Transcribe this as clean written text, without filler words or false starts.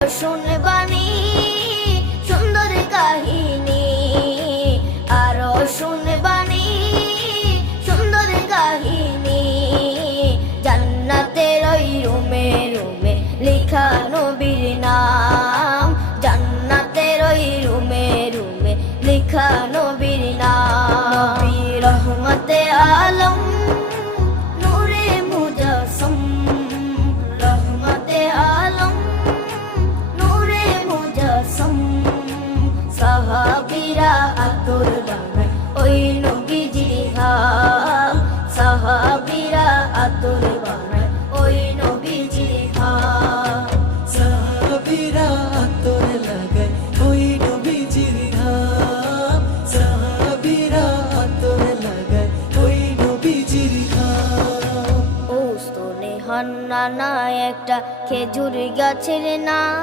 শুনবানি সুন্দর কাহিনী, আরো শুনবানি সুন্দর কাহিনী। জান্নাতের ওই রুমে রুমে লেখা নবীর নাম, জান্নাতের ওই রুমে রুমে লেখা নবীর নাম। নবী রহমতে আলম নূরে মুজাসসম, রহমতে আলম নূরে মুজাসসম। সাহাবীরা আতর বানায় ওই নবীজির ঘাম, সাহাবীরা আতর বানায় ওই নবীজির ঘাম। সাহাবীরা আতর লাগায় ওই নবীজির ঘাম, সাহাবীরা আতর লাগায় ওই নবীজির ঘাম। ও স্তনে হান্নানা একটা খেজুর গাছের নাম।